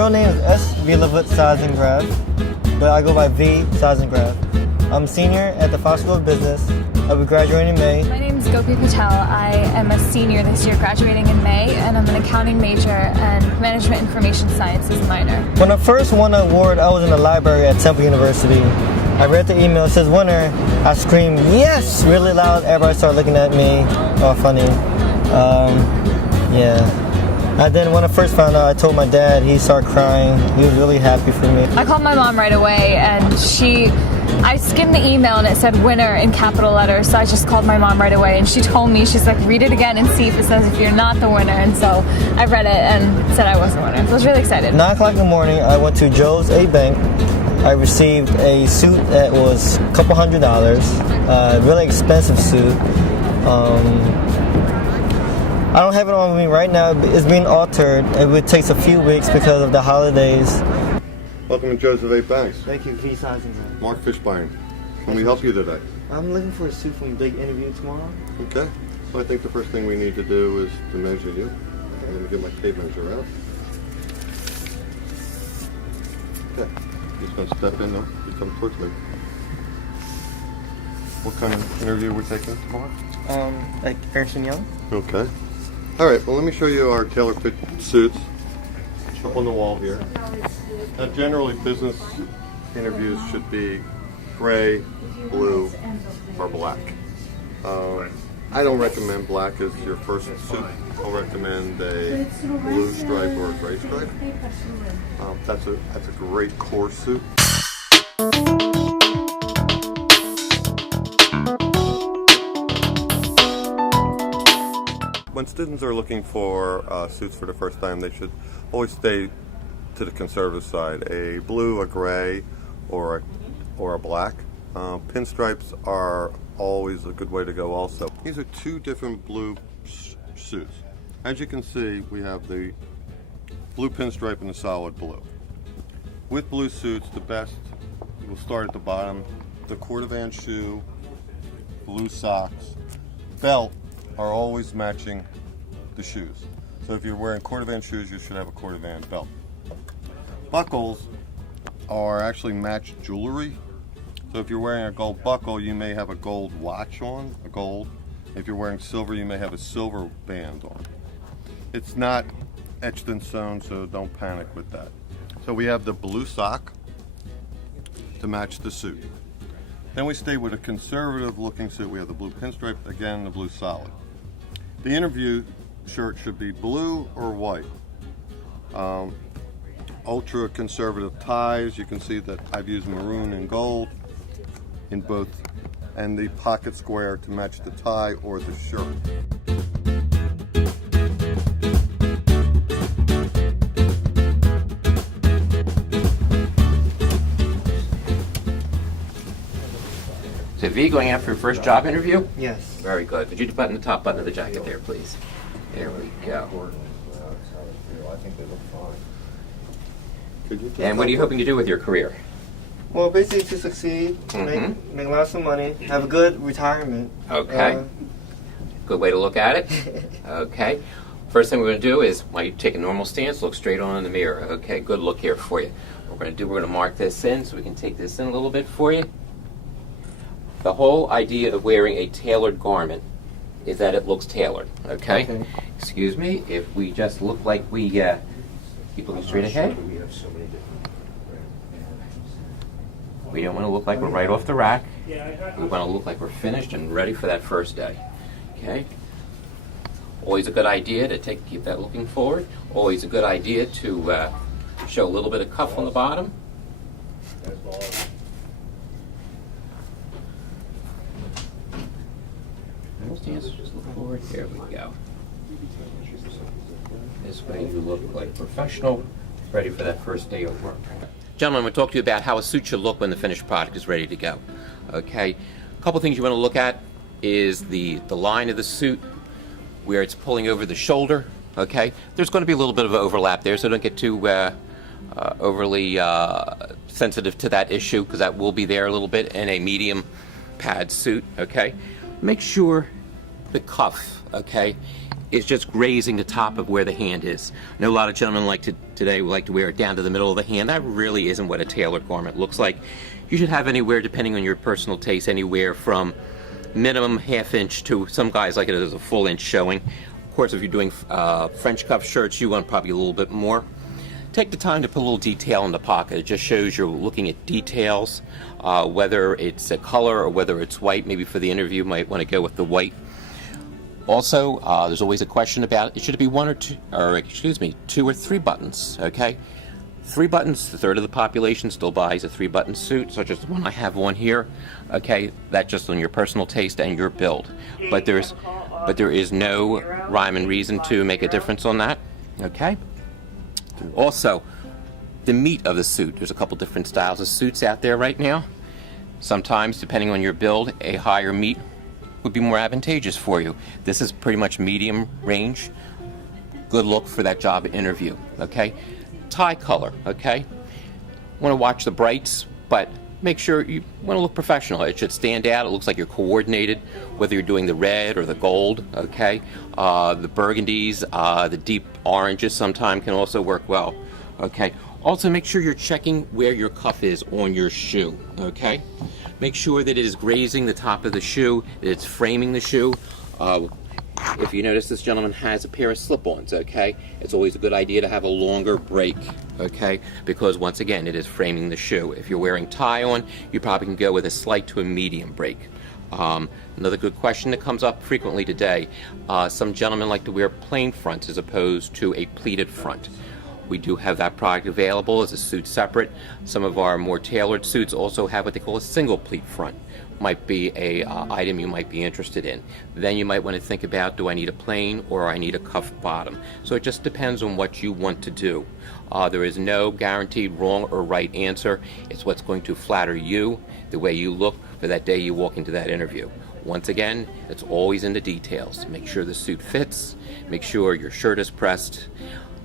real name is S. Vilavut Sazengraf, but I go by V. Sazengraf. I'm a senior at the Fox School of Business. I'll be graduating in May. My name is Gopi Patel. I am a senior this year, graduating in May, and I'm an accounting major and management information sciences minor. When I first won the award, I was in the library at Temple University. I read the email, it says winner. I screamed, yes, really loud. Everybody started looking at me. Oh, funny. Yeah. And then when I first found out, I told my dad. He started crying. He was really happy for me. I called my mom right away, and I skimmed the email and it said winner in capital letters, so I just called my mom right away, and she told me, she's like, read it again and see if it says if you're not the winner. And so I read it and said I was the winner. So I was really excited. 9 o'clock in the morning, I went to Joe's A Bank. I received a suit that was a couple $100s, really expensive suit. I don't have it on me right now. It's being altered. It takes a few weeks because of the holidays. Welcome to Joseph A. Banks. Thank you, V. Sazengraf. Mark Fishbein. Can we help you today? I'm looking for a suit for a big interview tomorrow. Okay. Well, I think the first thing we need to do is to measure you. I'm going to get my tape measure out. Okay. Just going to step in now. You come towards me. What kind of interview we're taking tomorrow? Like Ernst & Young. Okay. All right. Well, let me show you our tailor-fit suits up on the wall here. Now, generally, business interviews should be gray, blue, or black. I don't recommend black as your first suit. I'll recommend a blue stripe or a gray stripe. That's a great core suit. When students are looking for suits for the first time, they should always stay to the conservative side. A blue, a gray, or a black. Pinstripes are always a good way to go also. These are two different blue suits. As you can see, we have the blue pinstripe and the solid blue. With blue suits, the best, we'll start at the bottom, the cordovan shoe, blue socks, belt are always matching the shoes. So if you're wearing cordovan shoes, you should have a cordovan belt. Buckles are actually matched jewelry. So if you're wearing a gold buckle, you may have a gold watch on, a gold. If you're wearing silver, you may have a silver band on. It's not etched in stone, so don't panic with that. So we have the blue sock to match the suit. Then we stay with a conservative looking suit. We have the blue pinstripe, again the blue solid. The interview shirt should be blue or white. Ultra conservative ties, you can see that I've used maroon and gold in both, and the pocket square to match the tie or the shirt. So V, going out for your first job interview? Yes. Very good. Would you button the top button of the jacket there, please? There we go. I think they look fine. And what are you hoping to do with your career? Well, basically to succeed, make lots of money, have a good retirement. Okay. Good way to look at it. Okay. First thing we're going to do is, while you take a normal stance, look straight on in the mirror. Okay, good look here for you. What we're going to mark this in so we can take this in a little bit for you. The whole idea of wearing a tailored garment is that it looks tailored. Okay? Excuse me, if we just look like we keep looking straight ahead. We don't want to look like we're right off the rack. We want to look like we're finished and ready for that first day. Okay? Always a good idea to keep that looking forward. Always a good idea to show a little bit of cuff on the bottom. Just look forward. There we go. This way you look like professional, ready for that first day of work. Gentlemen, I'm going to talk to you about how a suit should look when the finished product is ready to go. Okay, a couple things you want to look at is the line of the suit, where it's pulling over the shoulder. Okay, there's going to be a little bit of overlap there, so don't get too overly sensitive to that issue, because that will be there a little bit in a medium pad suit. Okay, make sure the cuff, okay, is just grazing the top of where the hand is. I know a lot of gentlemen today like to wear it down to the middle of the hand. That really isn't what a tailored garment looks like. You should have anywhere, depending on your personal taste, anywhere from minimum ½ inch to some guys like it as a full inch showing. Of course, if you're doing French cuff shirts, you want probably a little bit more. Take the time to put a little detail in the pocket. It just shows you're looking at details, whether it's a color or whether it's white. Maybe for the interview, you might want to go with the white. Also, there's always a question about it. Should it be two or three buttons? Okay, 3 buttons. A third of the population still buys a 3-button suit, such as the one I have on here. Okay, that's just on your personal taste and your build. But there is no rhyme and reason to make a difference on that. Okay. Also, the meat of the suit. There's a couple different styles of suits out there right now. Sometimes, depending on your build, a higher meat would be more advantageous for you. This is pretty much medium range. Good look for that job interview, okay? Tie color, okay? Want to watch the brights, but make sure you want to look professional. It should stand out. It looks like you're coordinated, whether you're doing the red or the gold, okay? The burgundies, the deep oranges sometimes can also work well, okay? Also, make sure you're checking where your cuff is on your shoe, okay? Make sure that it is grazing the top of the shoe, that it's framing the shoe. If you notice, this gentleman has a pair of slip-ons, okay? It's always a good idea to have a longer break, okay? Because once again, it is framing the shoe. If you're wearing tie on, you probably can go with a slight to a medium break. Another good question that comes up frequently today, some gentlemen like to wear plain fronts as opposed to a pleated front. We do have that product available as a suit separate. Some of our more tailored suits also have what they call a single pleat front. Might be a item you might be interested in. Then you might want to think about, do I need a plain or I need a cuff bottom? So it just depends on what you want to do. There is no guaranteed wrong or right answer. It's what's going to flatter you, the way you look for that day you walk into that interview. Once again, it's always in the details. Make sure the suit fits, make sure your shirt is pressed,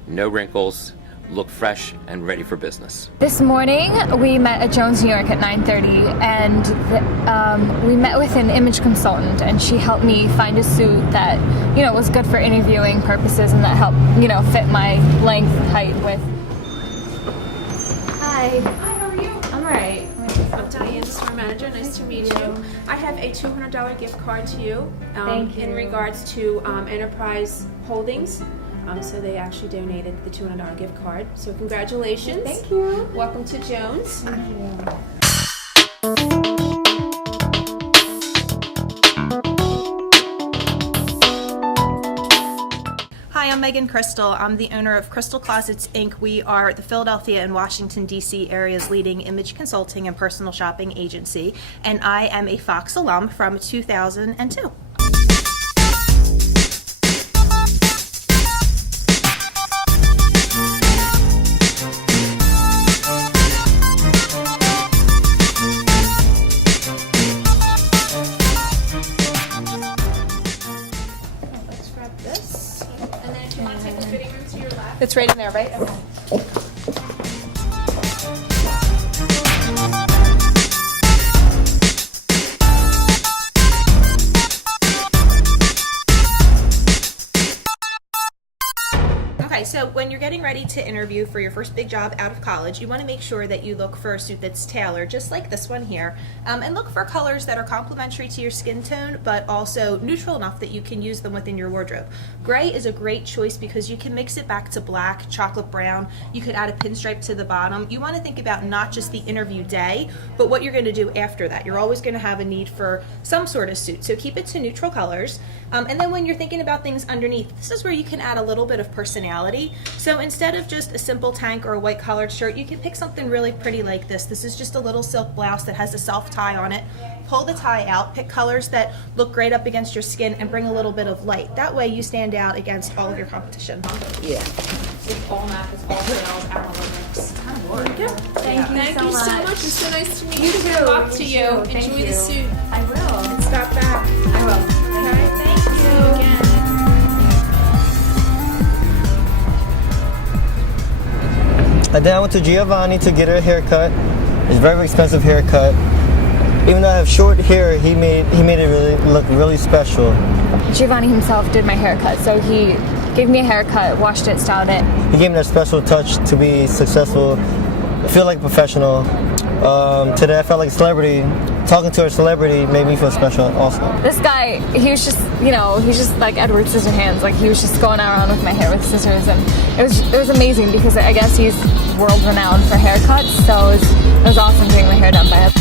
no wrinkles, look fresh and ready for business. This morning we met at Jones, New York at 9:30, and we met with an image consultant, and she helped me find a suit that, you know, was good for interviewing purposes and that helped, you know, fit my length, height, width. Hi. Hi, how are you? I'm alright. I'm Diane, store manager. Nice to meet you. I have a $200 gift card to you. Thank you. In regards to Enterprise Holdings. So they actually donated the $200 gift card. So congratulations. Thank you. Welcome to Jones. Thank you. Hi, I'm Megan Crystal. I'm the owner of Crystal Closets, Inc. We are the Philadelphia and Washington, D.C. area's leading image consulting and personal shopping agency, and I am a Fox alum from 2002. Let's grab this. And then if you want to take the fitting room to your left. It's right in there, right? Okay. Okay, so when you're getting ready to interview for your first big job out of college, you want to make sure that you look for a suit that's tailored, just like this one here, and look for colors that are complementary to your skin tone, but also neutral enough that you can use them within your wardrobe. Gray is a great choice because you can mix it back to black, chocolate brown. You could add a pinstripe to the bottom. You want to think about not just the interview day, but what you're going to do after that. You're always going to have a need for some sort of suit, so keep it to neutral colors. And then when you're thinking about things underneath, this is where you can add a little bit of personality. So instead of just a simple tank or a white collared shirt, you can pick something really pretty like this. This is just a little silk blouse that has a self tie on it. Pull the tie out, pick colors that look great up against your skin, and bring a little bit of light. That way you stand out against all of your competition. Yeah. It's all math, it's all sales, analytics. Kind of work. Thank you so much. It's so nice to meet you. You too. Good luck to You you. too. Thank Enjoy you. the suit. I will. And stop back. I will. Okay, thank you again. And then I went to Giovanni to get her haircut. It's a very expensive haircut. Even though I have short hair, he made it really look really special. Giovanni himself did my haircut. So he gave me a haircut, washed it, styled it. He gave me that special touch to be successful, feel like a professional. Today I felt like a celebrity. Talking to a celebrity made me feel special also. This guy, he was just, he's just like Edward Scissorhands. Like he was just going around with my hair with scissors, and it was amazing because I guess he's world renowned for haircuts. So it was awesome getting my hair done by him.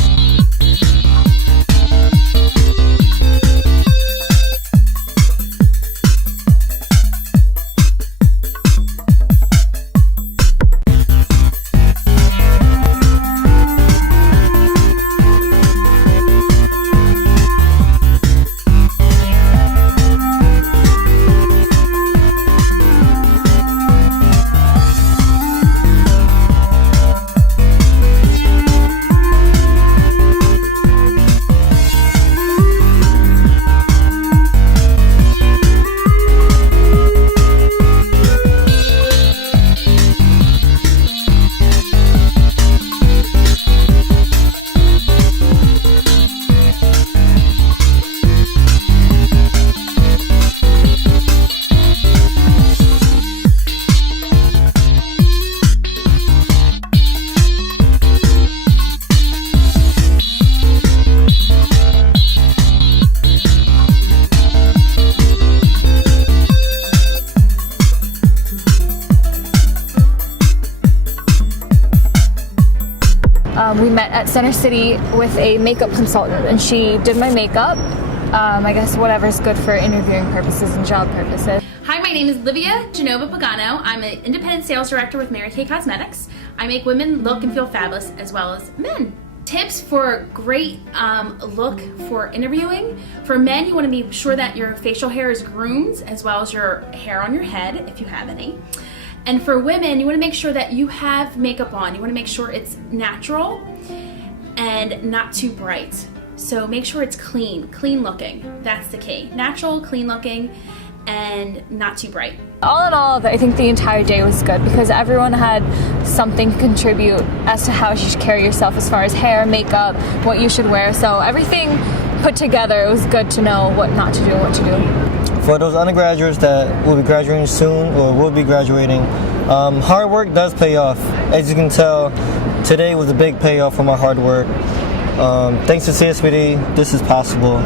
We met at Center City with a makeup consultant, and she did my makeup. I guess whatever's good for interviewing purposes and job purposes. Hi, my name is Livia Genova Pagano. I'm an independent sales director with Mary Kay Cosmetics. I make women look and feel fabulous as well as men. Tips for great look for interviewing. For men, you want to be sure that your facial hair is groomed as well as your hair on your head, if you have any. And for women, you want to make sure that you have makeup on. You want to make sure it's natural and not too bright. So make sure it's clean looking. That's the key. Natural, clean looking, and not too bright. All in all, I think the entire day was good because everyone had something to contribute as to how you should carry yourself as far as hair, makeup, what you should wear. So everything put together, it was good to know what not to do and what to do. For those undergraduates that will be graduating soon or will be graduating, hard work does pay off. As you can tell, today was a big payoff for my hard work. Thanks to CSPD, this is possible.